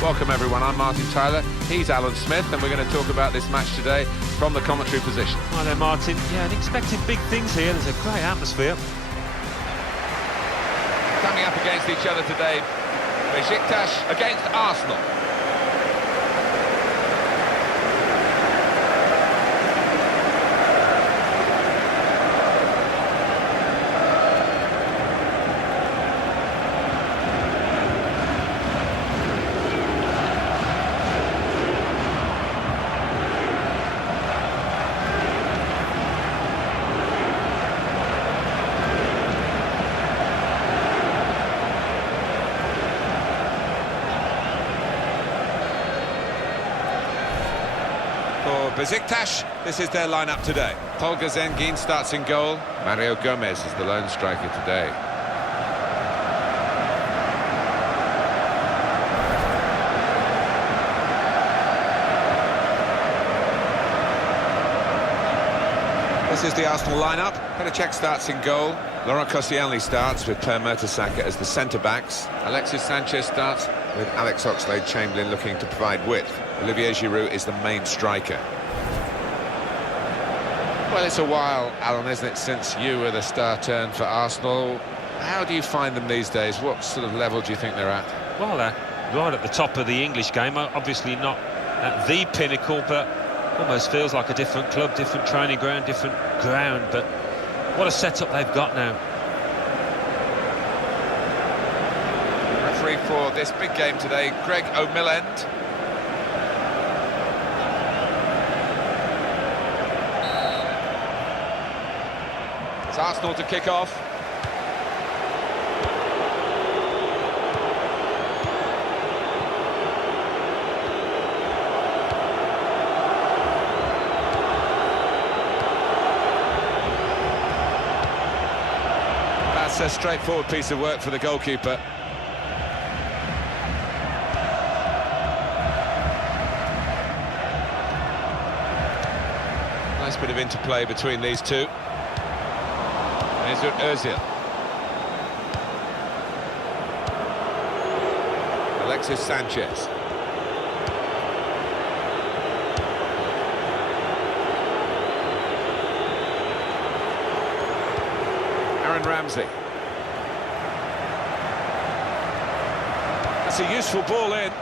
Welcome everyone, I'm Martin Tyler, he's Alan Smith, and we're going to talk about this match today from the commentary position. Hi there Martin, yeah, and expecting big things here, there's a great atmosphere. Coming up against each other today, Besiktas against Arsenal. For Besiktas, this is their lineup today. Tolga Zengin starts in goal. Mario Gomez is the lone striker today. This is the Arsenal lineup. Petr starts in goal. Laurent Koscielny starts with Per Mertesacker as the centre-backs. Alexis Sanchez starts with Alex Oxlade-Chamberlain looking to provide width. Olivier Giroud is the main striker. Well, it's a while, Alan, isn't it, since you were the star turn for Arsenal. How do you find them these days? What sort of level do you think they're at? Well, they're right at the top of the English game, obviously not at the pinnacle, but almost feels like a different club, different training ground, different ground, but what a setup they've got now. Referee for this big game today, Greg O'Millend. It's Arsenal to kick off. That's a straightforward piece of work for the goalkeeper. Nice bit of interplay between these two. Mesut Ozil. Alexis Sanchez. Aaron Ramsey. That's a useful ball in.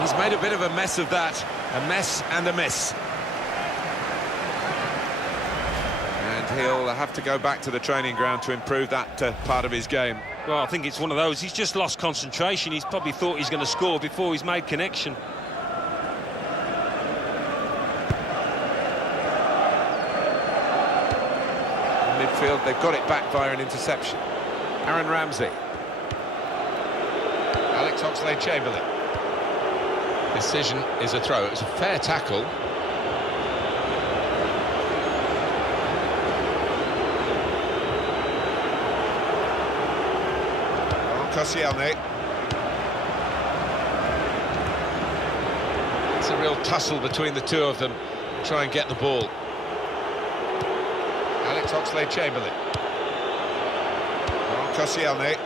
He's made a bit of a mess of that. A mess and a miss. And he'll have to go back to the training ground to improve that part of his game. Well, I think it's one of those. He's just lost concentration. He's probably thought he's going to score before he's made connection. In midfield, they've got it back via an interception. Aaron Ramsey. Alex Oxlade-Chamberlain. Decision is a throw. It was a fair tackle. Koscielny. It's a real tussle between the two of them. Try and get the ball. Alex Oxlade-Chamberlain. Koscielny.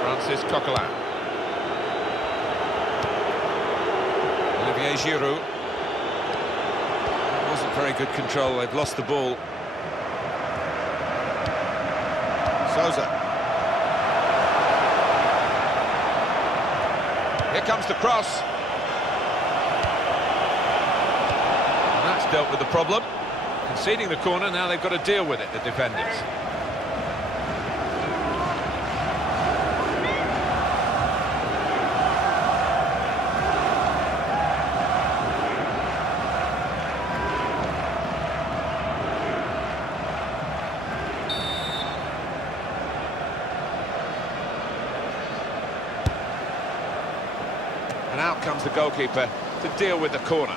Francis Coquelin. Olivier Giroud. Wasn't very good control, they've lost the ball. Sousa. Here comes the cross. And that's dealt with the problem. Conceding the corner, now they've got to deal with it, the defenders. And out comes the goalkeeper to deal with the corner.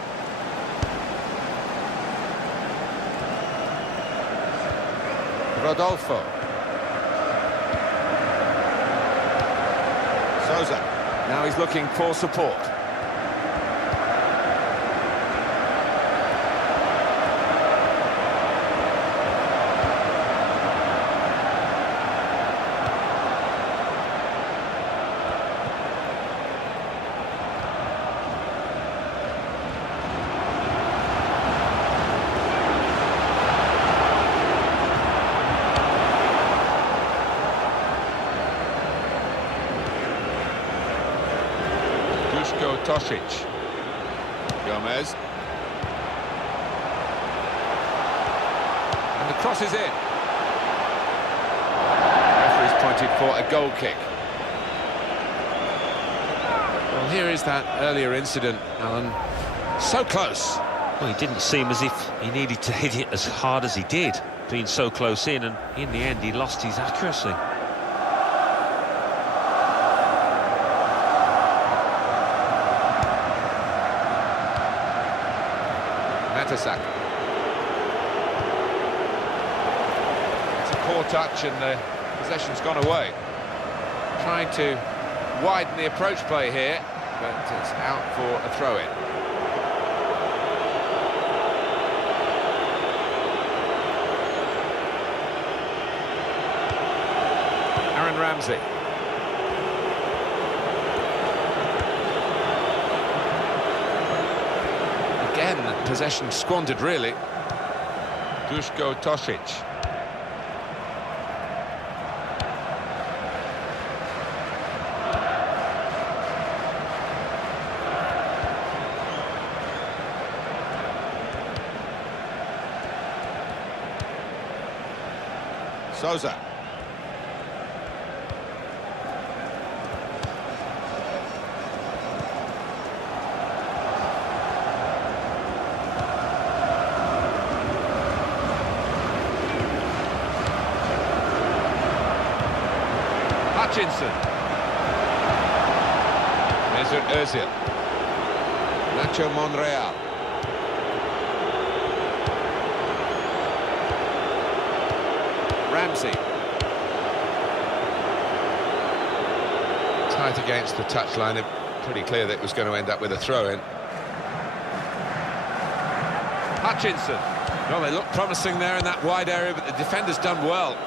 Rodolfo. Sousa. Now he's looking for support. Tosic. Gomez. And the cross is in. The referee's pointed for a goal kick. Well, here is that earlier incident, Alan. So close. Well, he didn't seem as if he needed to hit it as hard as he did, being so close in, and in the end he lost his accuracy. Ataturk. It's a poor touch and the possession's gone away. Trying to widen the approach play here, but it's out for a throw-in. Aaron Ramsey. Again, possession squandered, really. Duško Tosic. Sousa. Hutchinson. Mesut Özil. Nacho Monreal. Ramsey. Tight against the touchline. Pretty clear that it was going to end up with a throw-in. Hutchinson. Well, they look promising there in that wide area, but the defender's done well.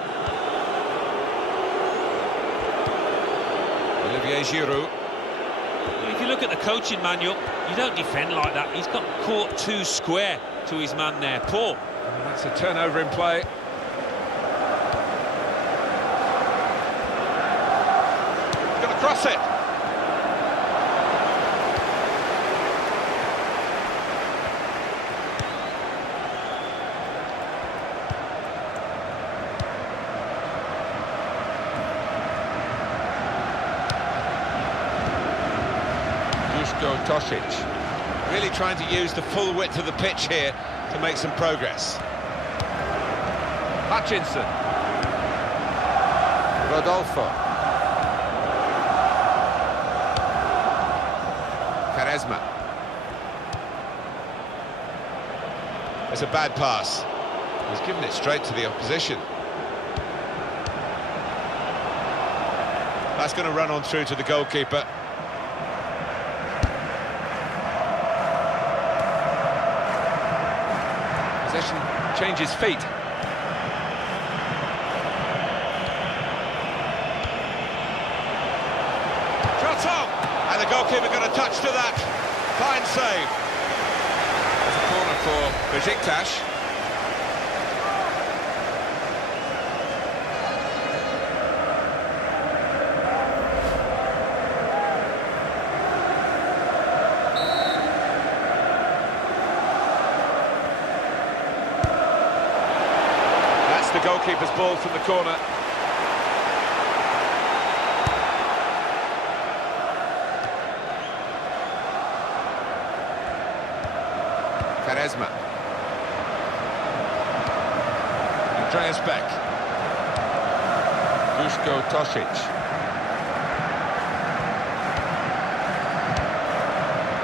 Olivier Giroud. If you look at the coaching manual, you don't defend like that. He's got caught too square to his man there. Poor. And that's a turnover in play. He's going to cross it. Tosic, really trying to use the full width of the pitch here to make some progress. Hutchinson. Rodolfo. Quaresma. It's a bad pass. He's given it straight to the opposition. That's going to run on through to the goalkeeper. Possession changes feet. Shots on! And the goalkeeper got a touch to that. Fine save. There's a corner for Besiktas. The goalkeeper's ball from the corner. Quaresma. Andreas Beck. Duško Tosic.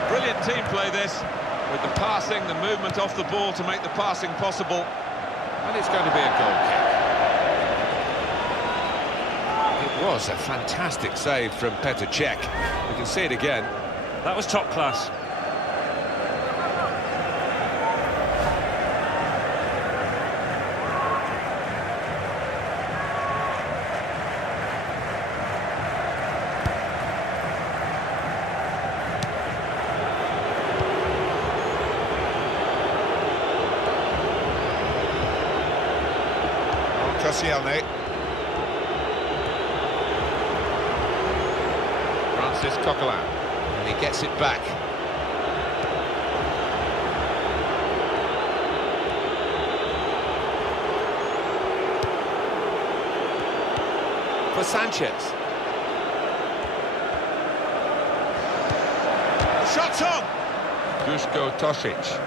Brilliant team play this, with the passing, the movement off the ball to make the passing possible. And it's going to be a goal kick. Was a fantastic save from Petr Cech. We can see it again. That was top class. Koscielny. Francis Coquelin. And he gets it back. For Sanchez. The shot's on! Duško Tosic.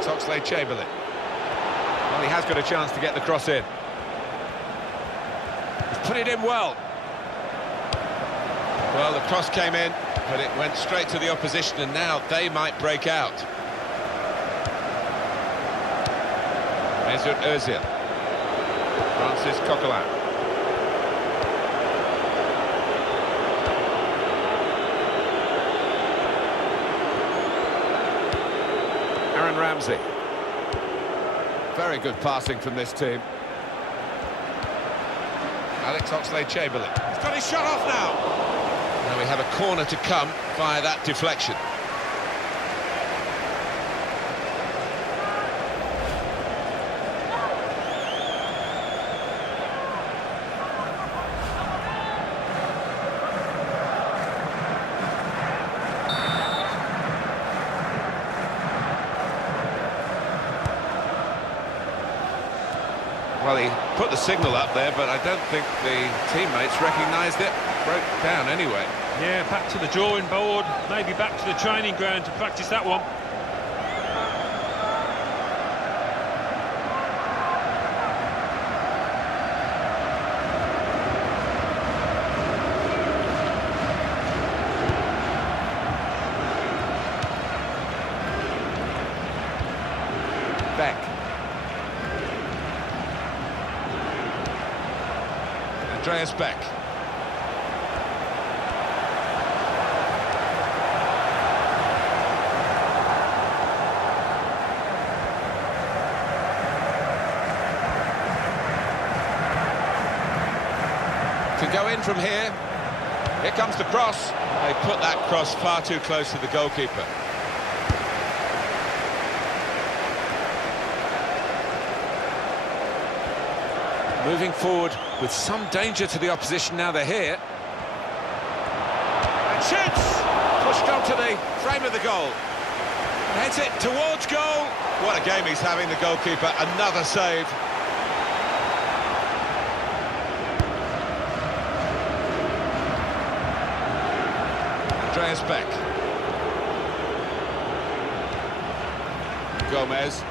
Oxlade-Chamberlain. Well, he has got a chance to get the cross in. He's put it in well. Well, the cross came in, but it went straight to the opposition, and now they might break out. Mesut Özil. Francis Coquelin. Ramsey. Very good passing from this team. Alex Oxlade-Chamberlain. He's got his shot off now. Now we have a corner to come via that deflection. Well, he put the signal up there, but I don't think the teammates recognised it. Broke down anyway. Yeah, back to the drawing board, maybe back to the training ground to practice that one. Beck. Andreas Beck. To go in from here. Here comes the cross. They put that cross far too close to the goalkeeper. Moving forward with some danger to the opposition now they're here. And shoots! Pushed onto the frame of the goal. Heads it towards goal. What a game he's having, the goalkeeper. Another save. Andreas Beck. Gomez.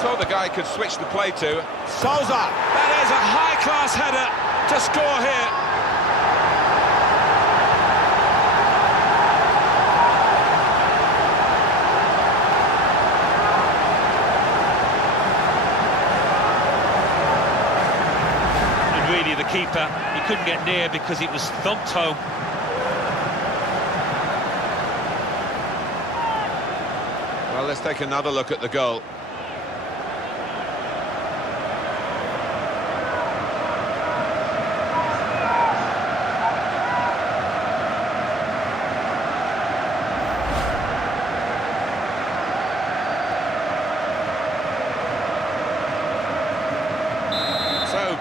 Saw the guy could switch the play to. Souza! That is a high-class header to score here. And really the keeper, he couldn't get near because it was thumped home. Well, let's take another look at the goal.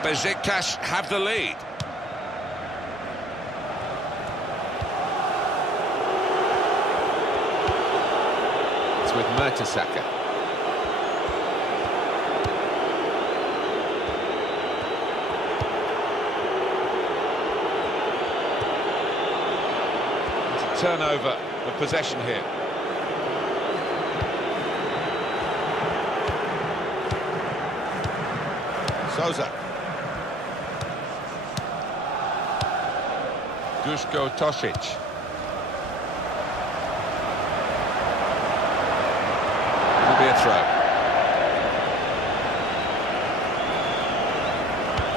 Besiktas have the lead. It's with Mertesacker. It's a turnover of possession here. Souza. Duško Tosic. It'll be a throw.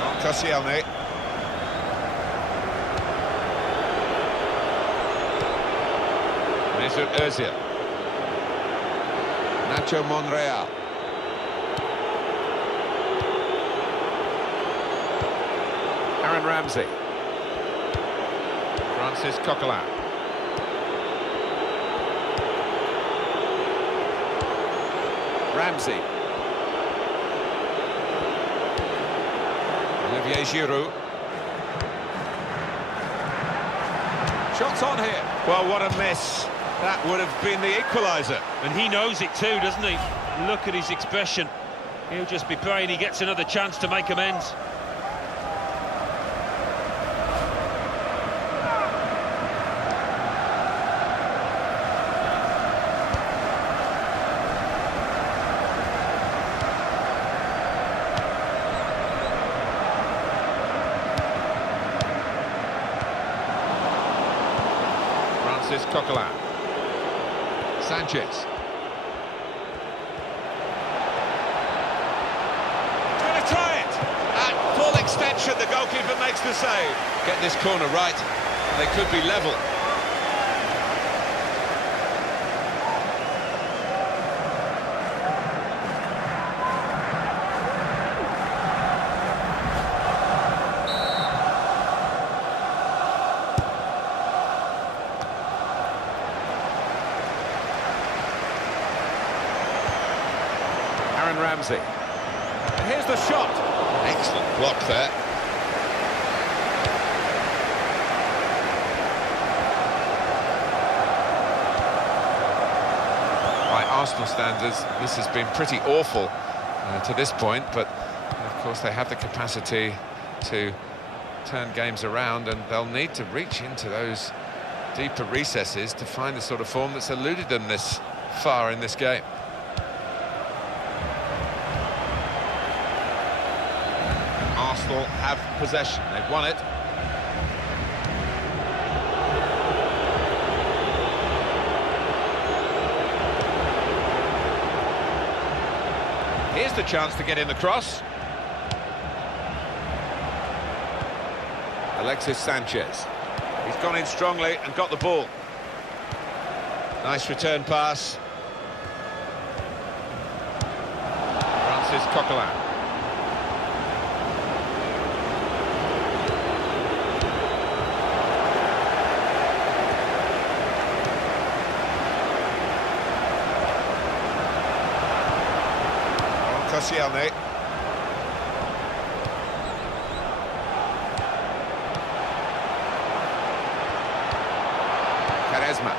On Koscielny. Mesut Özil. Nacho Monreal. Aaron Ramsey. Francis Coquelin. Ramsey. Olivier Giroud. Shots on here. Well, what a miss. That would have been the equaliser. And he knows it too, doesn't he? Look at his expression. He'll just be praying he gets another chance to make amends. Francis Coquelin. Sanchez. Going to try it. At full extension, the goalkeeper makes the save. Get this corner right, and they could be level. Aaron Ramsey. And here's the shot. Excellent block there. By Arsenal standards, this has been pretty awful to this point, but of course they have the capacity to turn games around, and they'll need to reach into those deeper recesses to find the sort of form that's eluded them this far in this game. Arsenal have possession, they've won it. Here's the chance to get in the cross. Alexis Sanchez. He's gone in strongly and got the ball. Nice return pass. Francis Coquelin. Koscielny. Quaresma.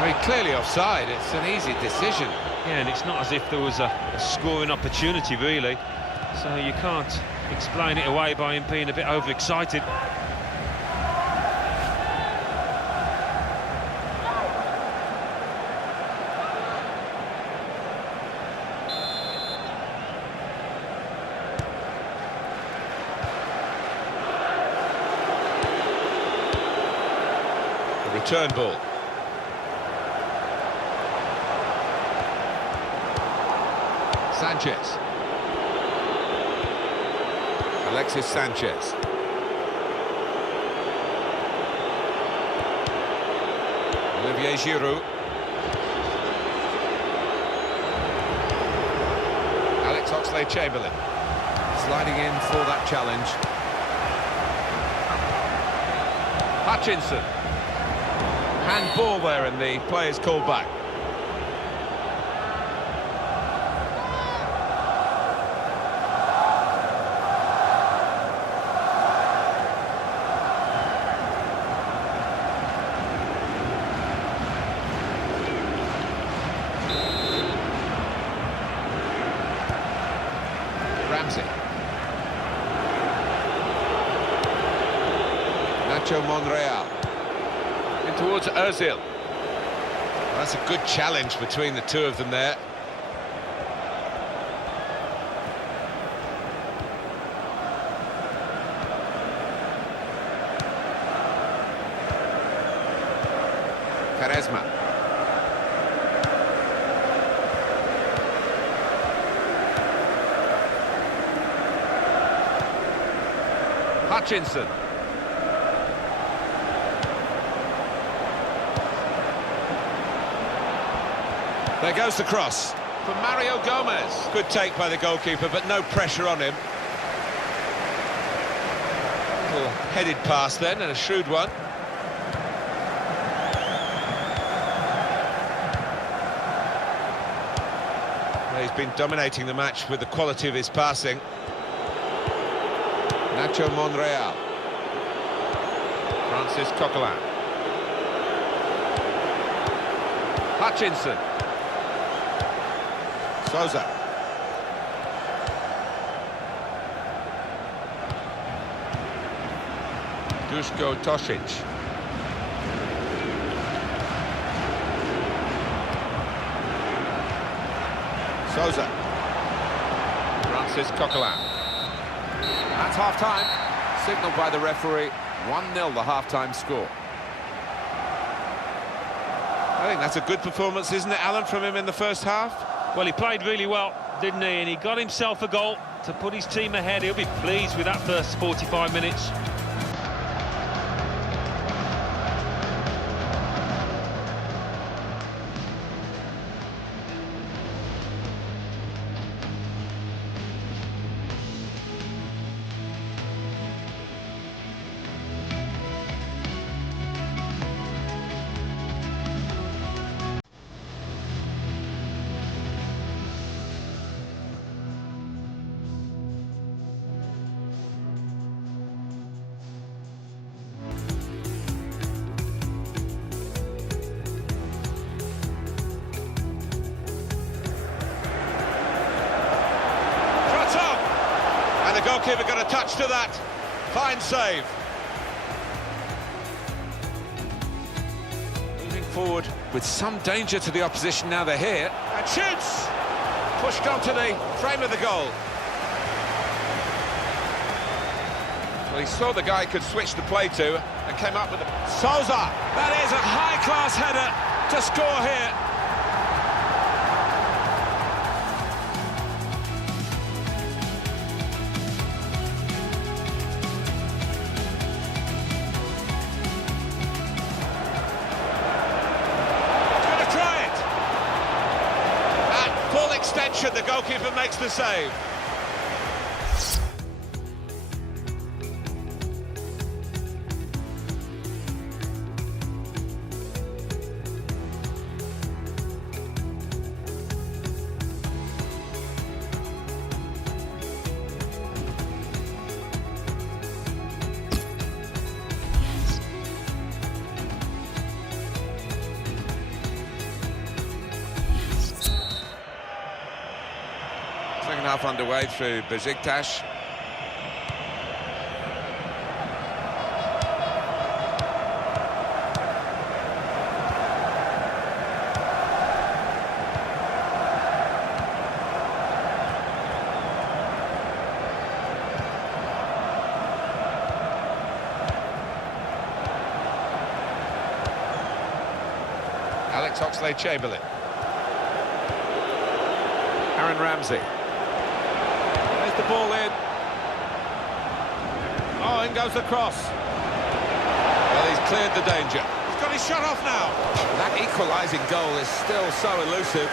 Very clearly offside, it's an easy decision. Yeah, and it's not as if there was a scoring opportunity, really. So you can't explain it away by him being a bit overexcited. Return ball. Sanchez. Alexis Sanchez. Olivier Giroud. Alex Oxlade-Chamberlain sliding in for that challenge. Hutchinson. Handball there, and the player's called back. Ramsey. Nacho Monreal. In towards Özil. That's a good challenge between the two of them there. Quaresma. Hutchinson. There goes the cross from Mario Gomez. Good take by the goalkeeper, but no pressure on him. Little headed pass then, and a shrewd one. Well, he's been dominating the match with the quality of his passing. Nacho Monreal. Francis Coquelin. Hutchinson. Sousa. Duško Tosic. Sousa. Francis Coquelin. That's half-time. Signalled by the referee. 1-0 the half-time score. I think that's a good performance, isn't it, Alan, from him in the first half? Well, he played really well, didn't he? And he got himself a goal to put his team ahead. He'll be pleased with that first 45 minutes. And the goalkeeper got a touch to that. Fine save. Moving forward with some danger to the opposition now they're here. And shoots! Pushed onto the frame of the goal. Well, he saw the guy could switch the play to and came up with the... Sousa! That is a high-class header to score here. Extension, the goalkeeper makes the save. Second half underway through Besiktas. Alex Oxlade-Chamberlain. Aaron Ramsey. The ball in. Oh, in goes the cross. Well, he's cleared the danger. He's got his shot off now. That equalising goal is still so elusive.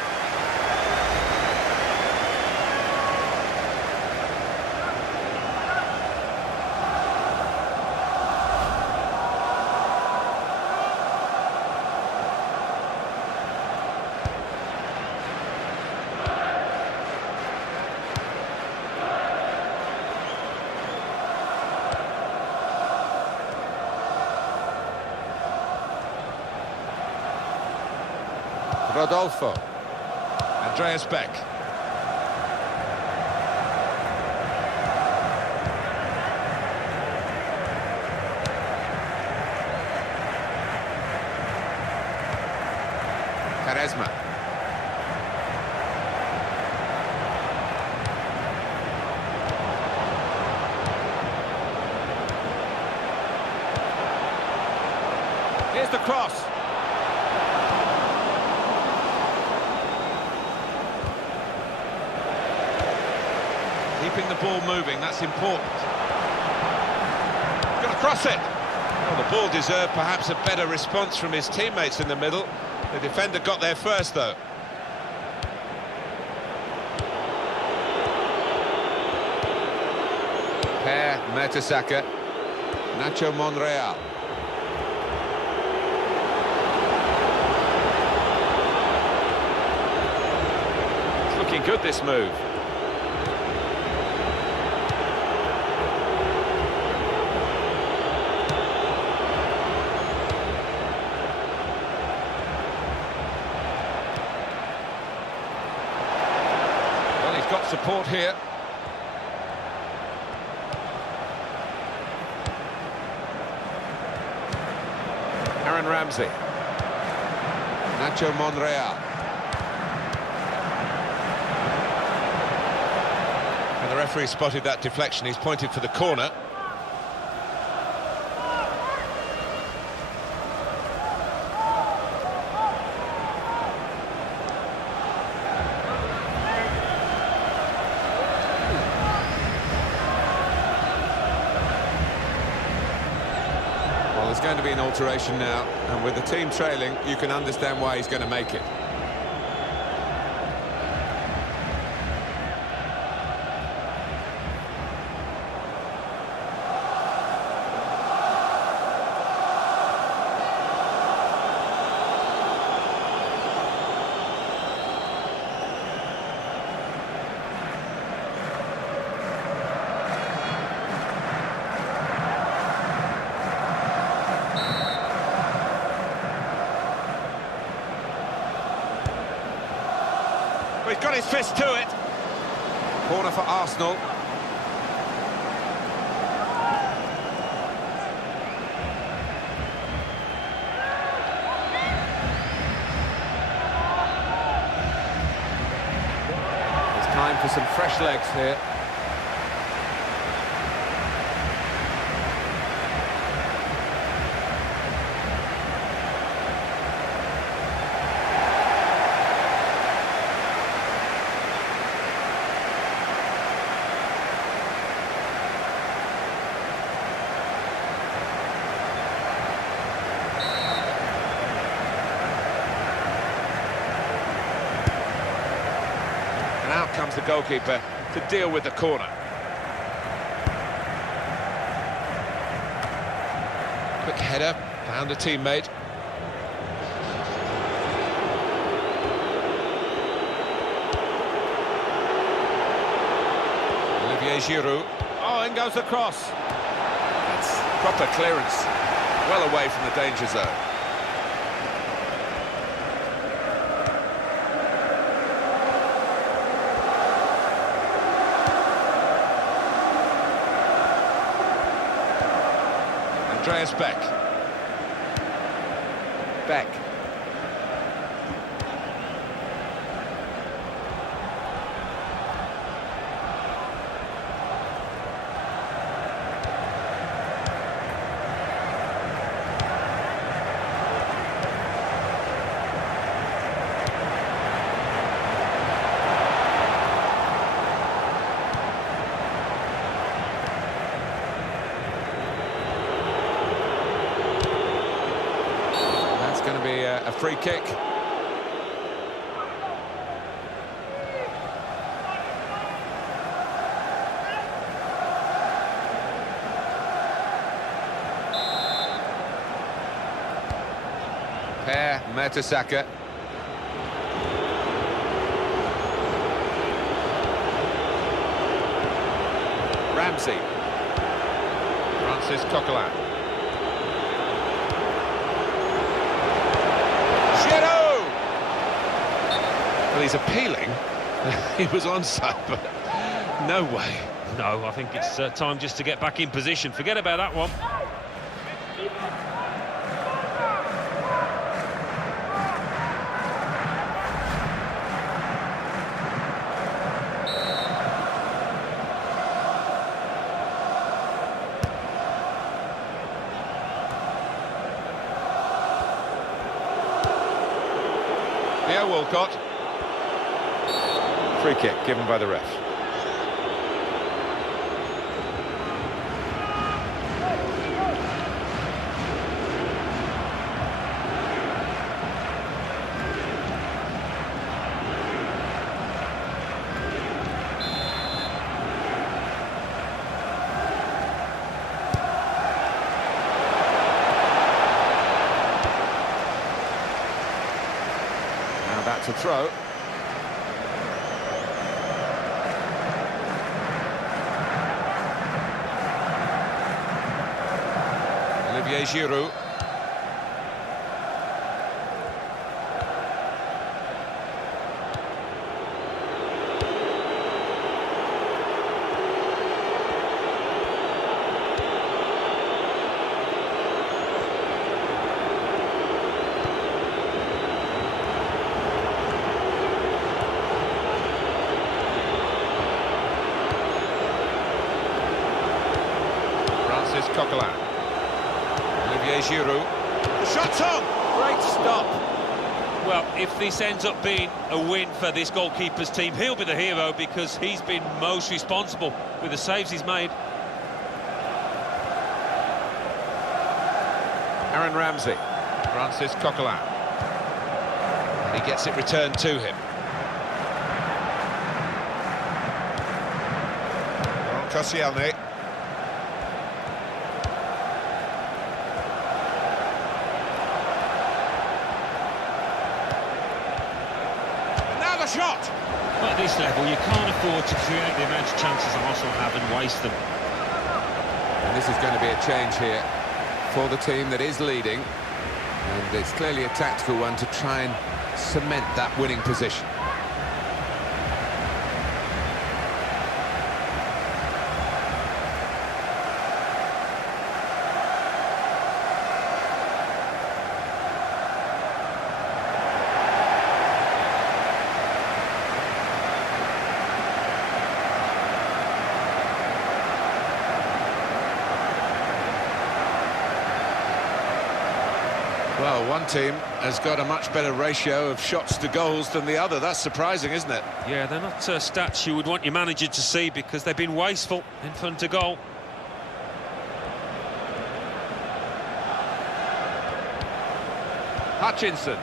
Rodolfo. Andreas Beck. Quaresma. Here's the cross. Keeping the ball moving, that's important. Got to cross it. Well, the ball deserved perhaps a better response from his teammates in the middle. The defender got there first, though. Per Mertesacker. Nacho Monreal. It's looking good, this move. Got support here. Aaron Ramsey. Nacho Monreal. And the referee spotted that deflection. He's pointed for the corner. There's going to be an alteration now, and with the team trailing, you can understand why he's going to make it. He's got his fist to it. Corner for Arsenal. It's time for some fresh legs here. And out comes the goalkeeper to deal with the corner. Quick header, found a teammate. Olivier Giroud. Oh, in goes the cross. That's proper clearance. Well away from the danger zone. Andreas Beck. Beck. Going to be a free kick. Per Mertesacker. Ramsey. Francis Coquelin. Well, he's appealing. He was onside, but no way. No, I think it's time just to get back in position. Forget about that one. Theo Walcott. Free kick given by the ref. Now back to throw. Olivier Giroud. Coquelin. Olivier Giroud. The shot's on! Great stop. Well, if this ends up being a win for this goalkeeper's team, he'll be the hero because he's been most responsible with the saves he's made. Aaron Ramsey. Francis Coquelin. And he gets it returned to him. Koscielny. Shot! At this level, you can't afford to create the amount of chances Arsenal have and waste them. And this is going to be a change here for the team that is leading. And it's clearly a tactical one to try and cement that winning position. Well, one team has got a much better ratio of shots to goals than the other. That's surprising, isn't it? Yeah, they're not stats you would want your manager to see because they've been wasteful in front of goal. Hutchinson.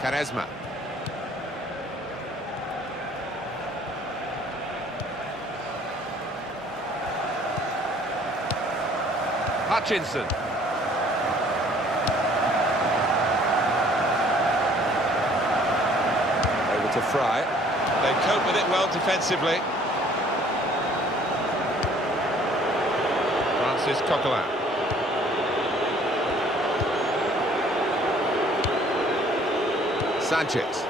Quaresma. Hutchinson. Over to Fry. They cope with it well defensively. Francis Coquelin. Sanchez.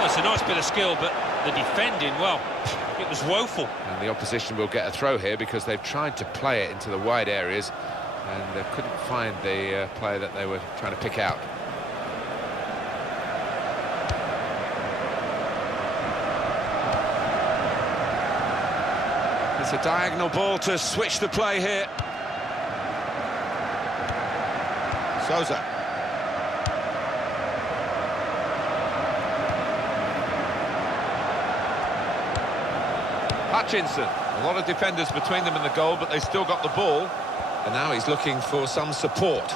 That's a nice bit of skill, but the defending, well, it was woeful. And the opposition will get a throw here because they've tried to play it into the wide areas and they couldn't find the player that they were trying to pick out. It's a diagonal ball to switch the play here. Sousa. Hutchinson. A lot of defenders between them and the goal, but they still got the ball. And now he's looking for some support.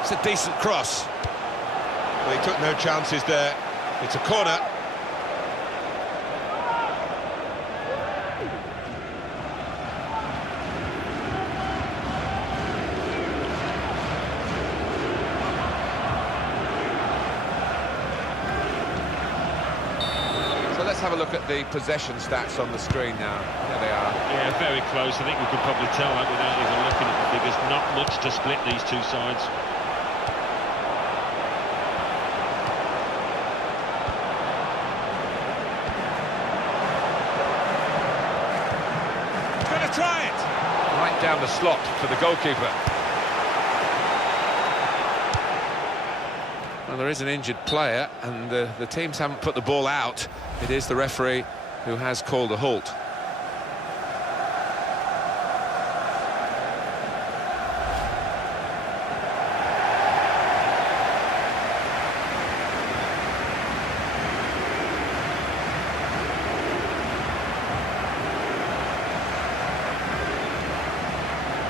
It's a decent cross. Well, he took no chances there. It's a corner. Let's have a look at the possession stats on the screen now. There they are. Yeah, very close. I think we could probably tell that without even looking at the figures. Not much to split these two sides. Gonna try it! Right down the slot for the goalkeeper. Well, there is an injured player, and the teams haven't put the ball out. It is the referee who has called a halt.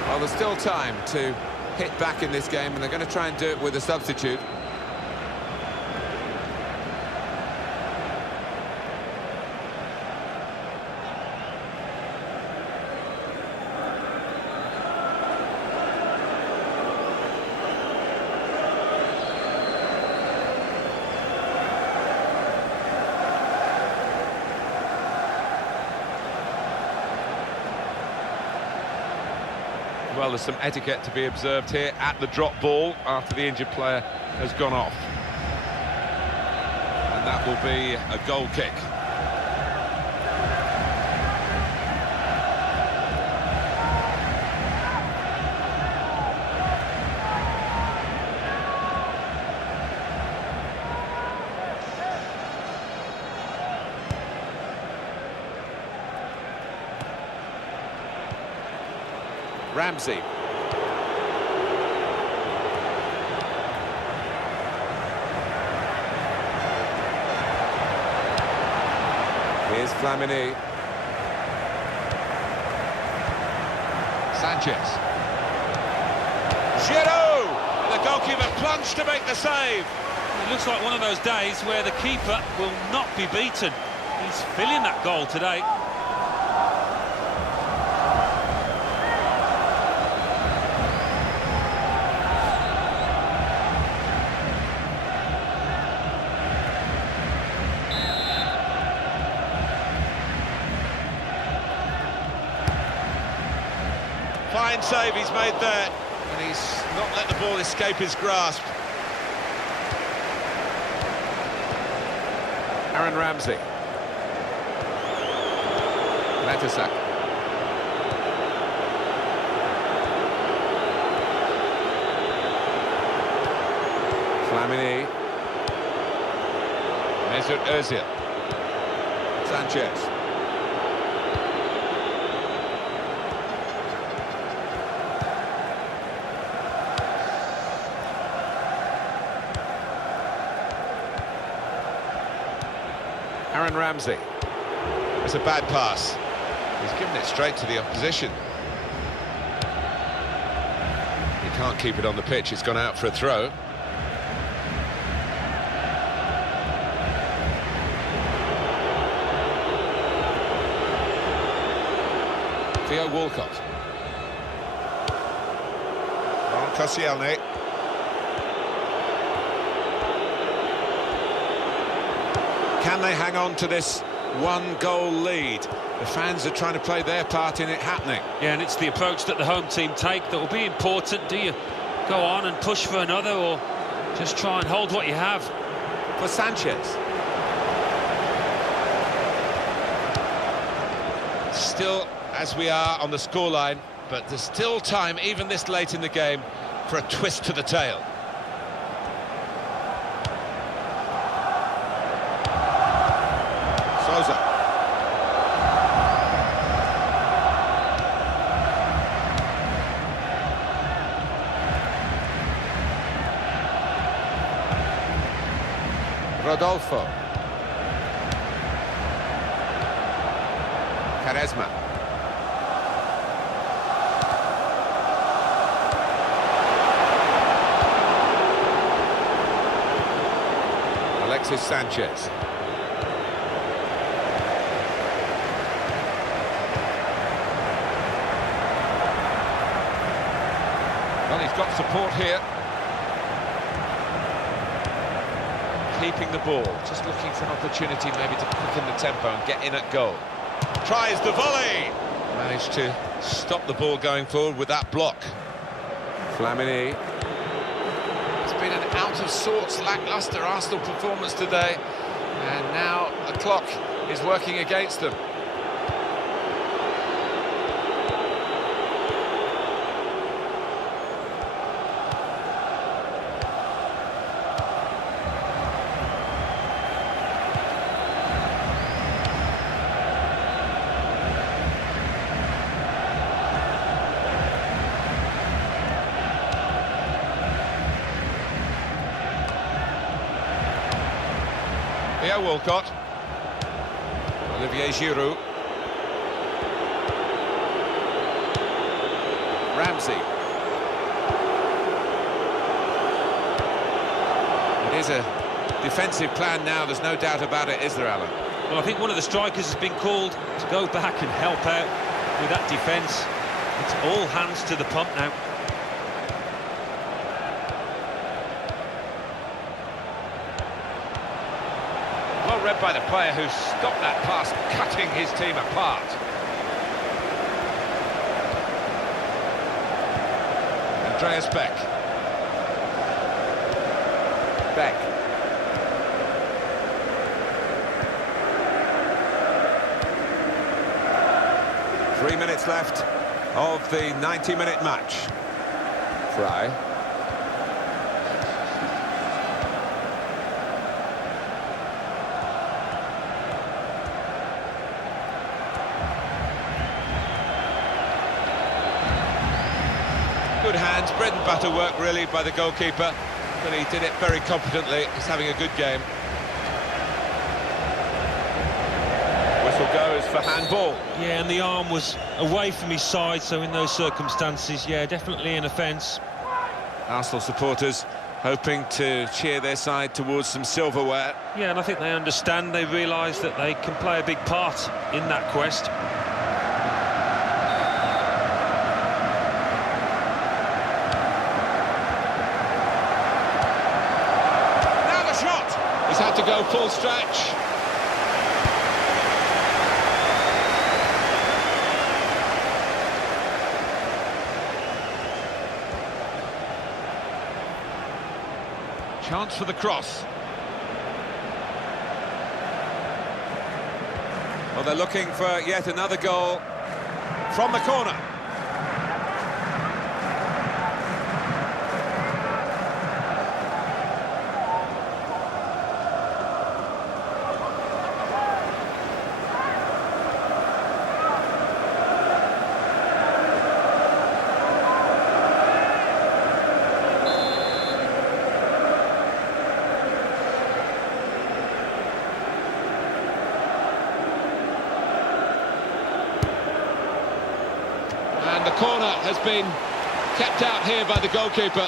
Well, there's still time to hit back in this game, and they're going to try and do it with a substitute. Well, there's some etiquette to be observed here at the drop ball after the injured player has gone off. And that will be a goal kick. Ramsey. Here's Flamini. Sanchez. Giroud! The goalkeeper plunged to make the save. It looks like one of those days where the keeper will not be beaten. He's filling that goal today. Fine save he's made there, and he's not let the ball escape his grasp. Aaron Ramsey. Mertesacker. Flamini. Mesut Özil. Sanchez. Aaron Ramsey. It's a bad pass. He's given it straight to the opposition. He can't keep it on the pitch. It's gone out for a throw. Theo Walcott. On Koscielny. Can they hang on to this one-goal lead? The fans are trying to play their part in it happening. Yeah, and it's the approach that the home team take that will be important. Do you go on and push for another, or just try and hold what you have? For Sanchez. Still, as we are on the scoreline, but there's still time, even this late in the game, for a twist to the tail. Sousa. Rodolfo. Quaresma. Alexis Sanchez. Well, he's got support here. Key keeping the ball, just looking for an opportunity maybe to quicken the tempo and get in at goal. Tries the volley! Managed to stop the ball going forward with that block. Flamini. It's been an out-of-sorts, lacklustre Arsenal performance today, and now the clock is working against them. Here Walcott, Olivier Giroud, Ramsey. It is a defensive plan now, there's no doubt about it, is there, Alan? Well, I think one of the strikers has been called to go back and help out with that defence. It's all hands to the pump now. Well read by the player who stopped that pass, cutting his team apart. Andreas Beck. Beck. Three minutes left of the 90-minute match. Fry. Good hands, bread and butter work really by the goalkeeper, but he did it very competently. He's having a good game. Whistle goes for handball. Yeah, and the arm was away from his side, so in those circumstances, yeah, definitely an offence. Arsenal supporters hoping to cheer their side towards some silverware. Yeah, and I think they understand, they realise that they can play a big part in that quest. Had to go full stretch. Chance for the cross. Well, they're looking for yet another goal from the corner. And the corner has been kept out here by the goalkeeper.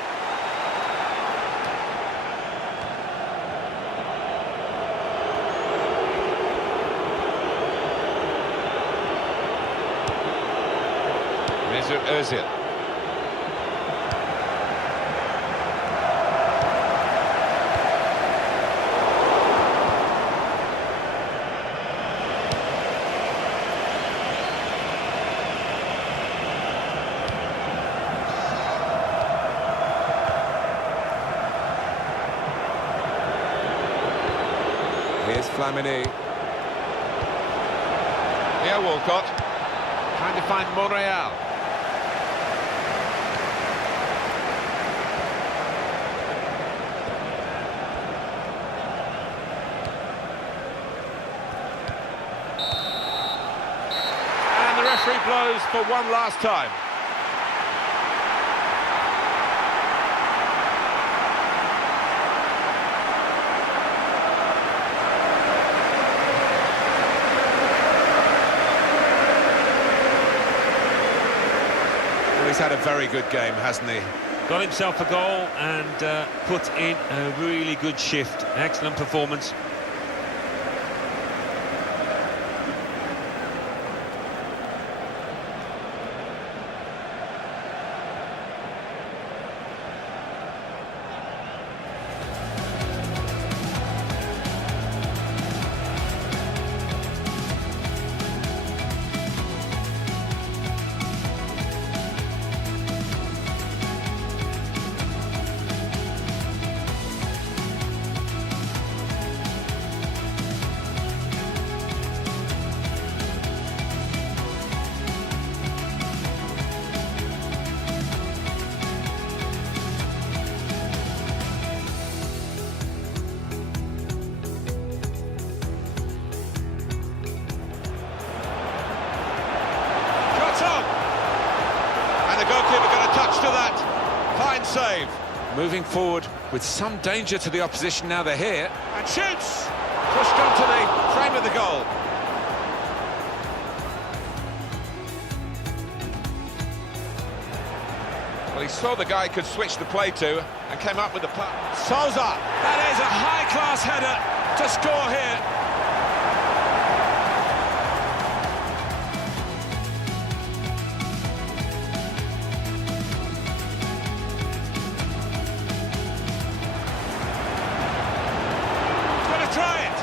Mesut Özil. Here's Flamini. Here Walcott, trying to find Monreal. And the referee blows for one last time. He's had a very good game, hasn't he? Got himself a goal and put in a really good shift. Excellent performance. save. Moving forward with some danger to the opposition now they're here. And shoots! Pushed onto the frame of the goal. Well, he saw the guy could switch the play to and came up with the pass. Souza! That is a high-class header to score here. Try it!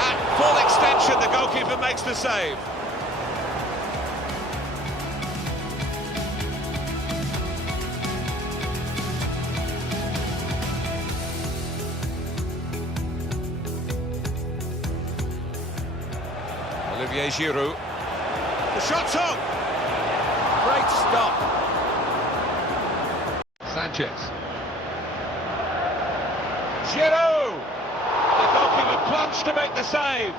At full extension, the goalkeeper makes the save. Olivier Giroud. The shot's on! Great stop. Sanchez. Giroud! The goalkeeper plunged to make the save.